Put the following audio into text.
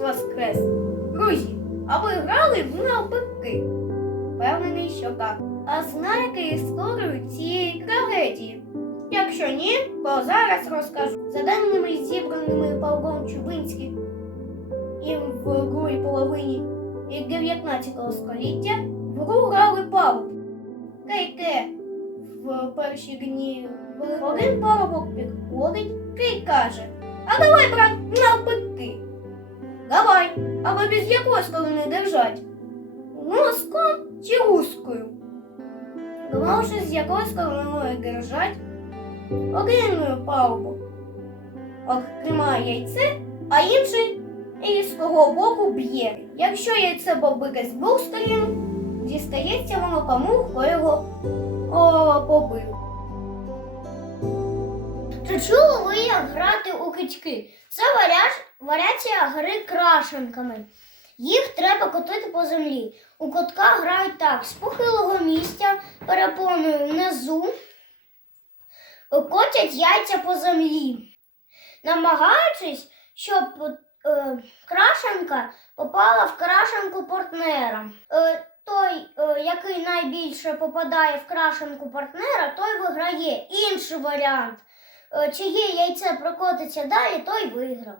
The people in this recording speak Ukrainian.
Воскрес! Друзі, а ви грали в навпаки? Впевнений, що так. А знаєте історію цієї трагедії? Якщо ні, то зараз розкажу. За даними зібраними Павлом Чубинським і в другій половині 19 століття в гру грали парубки. Кейке в перші дні один парубок підходить, Кей каже, а давай, брат, навпаки. Давай, але без якої сторони держать? Носком чи гускою? Думавши, з якою стороною держать, один парубок от яйце, а інший із кого боку б'є. Якщо яйце побите з двох сторін, дістається воно кому, хто його о, побив. Чи чули ви, як грати у кички? Це варіаж, варіація гри крашенками. Їх треба котити по землі. У котка грають так: з похилого місця, перепоною внизу, котять яйця по землі, намагаючись, щоб е, крашенка попала в крашенку партнера. Е, той, е, який найбільше попадає в крашенку партнера, той виграє. Інший варіант. Е, Чиє яйце прокотиться далі, той виграв.